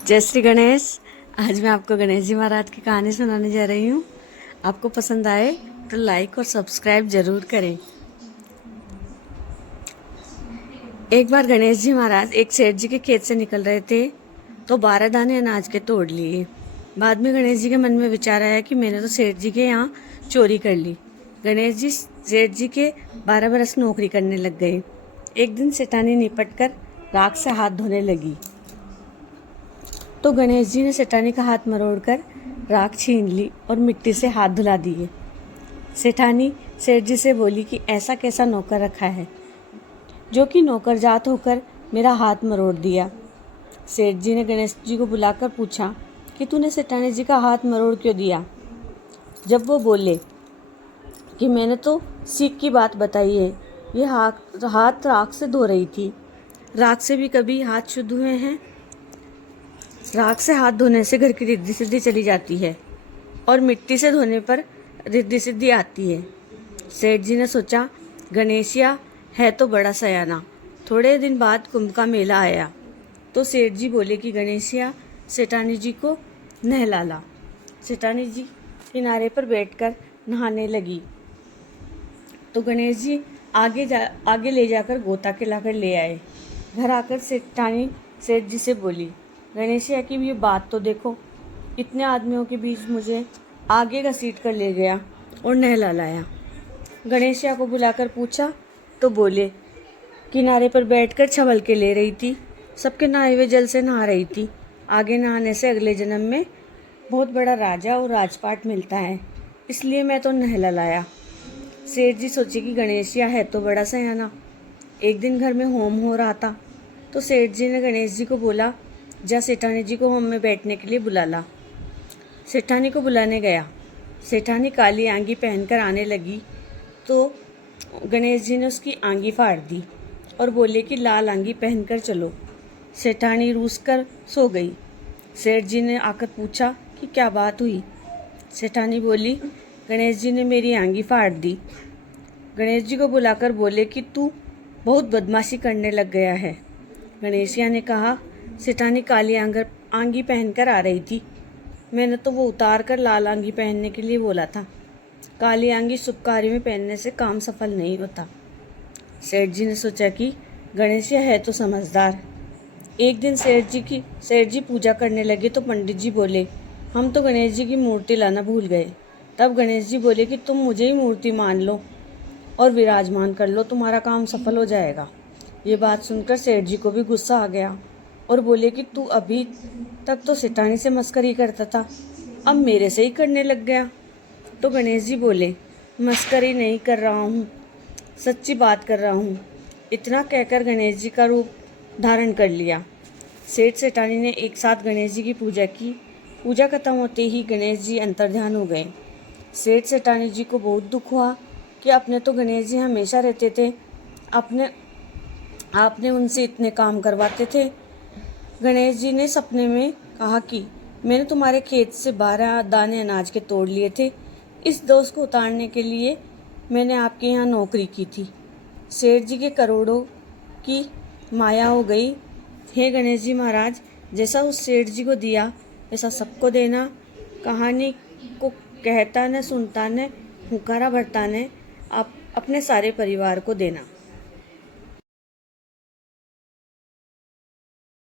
जय श्री गणेश। आज मैं आपको गणेश जी महाराज की कहानी सुनाने जा रही हूँ। आपको पसंद आए तो लाइक और सब्सक्राइब जरूर करें। एक बार गणेश जी महाराज एक सेठ जी के खेत से निकल रहे थे तो 12 दाने अनाज के तोड़ लिए। बाद में गणेश जी के मन में विचार आया कि मैंने तो सेठ जी के यहाँ चोरी कर ली। गणेश जी सेठ जी के 12 बरस नौकरी करने लग गए। एक दिन सेठानी निपट कर राख से हाथ धोने लगी तो गणेश जी ने सेठानी का हाथ मरोड़कर राख छीन ली और मिट्टी से हाथ धुला दिए। सेठानी सेठ जी से बोली कि ऐसा कैसा नौकर रखा है जो कि नौकरजात होकर मेरा हाथ मरोड़ दिया। सेठ जी ने गणेश जी को बुलाकर पूछा कि तूने सेठानी जी का हाथ मरोड़ क्यों दिया। जब वो बोले कि मैंने तो सीख की बात बताई है, ये हाथ राख से धो रही थी। राख से भी कभी हाथ शुद्ध हुए हैं? राख से हाथ धोने से घर की रिद्धि सिद्धि चली जाती है और मिट्टी से धोने पर रिद्धि सिद्धि आती है। सेठ जी ने सोचा गणेशिया है तो बड़ा सयाना। थोड़े दिन बाद कुंभ का मेला आया तो सेठ जी बोले कि गणेशिया सेठानी जी को नहला ला। सेठानी जी किनारे पर बैठकर नहाने लगी तो गणेश जी आगे ले जाकर गोता खिलाकर ले आए। घर आकर सेठानी सेठ जी से बोली, गणेशिया की ये बात तो देखो, इतने आदमियों के बीच मुझे आगे घसीट कर ले गया और नहला लाया। गणेशिया को बुलाकर पूछा तो बोले किनारे पर बैठकर छवल के ले रही थी, सबके नहाए हुए जल से नहा रही थी। आगे नहाने से अगले जन्म में बहुत बड़ा राजा और राजपाट मिलता है, इसलिए मैं तो नहला लाया। सेठ जी सोचे कि गणेशिया है तो बड़ा सयाना। एक दिन घर में होम हो रहा था तो सेठ जी ने गणेश जी को बोला, जा सेठानी जी को होम में बैठने के लिए बुला ला। सेठानी को बुलाने गया। सेठानी काली आंगी पहनकर आने लगी तो गणेश जी ने उसकी आंगी फाड़ दी और बोले कि लाल आंगी पहनकर चलो। सेठानी रूस कर सो गई। सेठ जी ने आकर पूछा कि क्या बात हुई। सेठानी बोली, गणेश जी ने मेरी आंगी फाड़ दी। गणेश जी को बुलाकर बोले कि तू बहुत बदमाशी करने लग गया है। गणेशिया ने कहा, सेठानी काली आंगी पहनकर आ रही थी, मैंने तो वो उतार कर लाल आंगी पहनने के लिए बोला था। काली आंगी शुभ कार्य में पहनने से काम सफल नहीं होता। सेठ जी ने सोचा कि गणेशिया है तो समझदार। एक दिन सेठ जी पूजा करने लगे तो पंडित जी बोले, हम तो गणेश जी की मूर्ति लाना भूल गए। तब गणेश जी बोले कि तुम मुझे ही मूर्ति मान लो और विराजमान कर लो, तुम्हारा काम सफल हो जाएगा। ये बात सुनकर सेठ जी को भी गुस्सा आ गया और बोले कि तू अभी तक तो सेठानी से मस्करी करता था, अब मेरे से ही करने लग गया। तो गणेश जी बोले, मस्करी नहीं कर रहा हूँ, सच्ची बात कर रहा हूँ। इतना कहकर गणेश जी का रूप धारण कर लिया। सेठ सेठानी ने एक साथ गणेश जी की पूजा की। पूजा खत्म होते ही गणेश जी अंतर्ध्यान हो गए। सेठ सेठानी जी को बहुत दुख हुआ कि अपने तो गणेश जी हमेशा रहते थे, आपने उनसे इतने काम करवाते थे। गणेश जी ने सपने में कहा कि मैंने तुम्हारे खेत से 12 दाने अनाज के तोड़ लिए थे, इस दोष को उतारने के लिए मैंने आपके यहाँ नौकरी की थी। सेठ जी के करोड़ों की माया हो गई। हे गणेश जी महाराज, जैसा उस सेठ जी को दिया वैसा सबको देना। कहानी को कहता न सुनता न हुंकारा भरता न, आप अपने सारे परिवार को देना।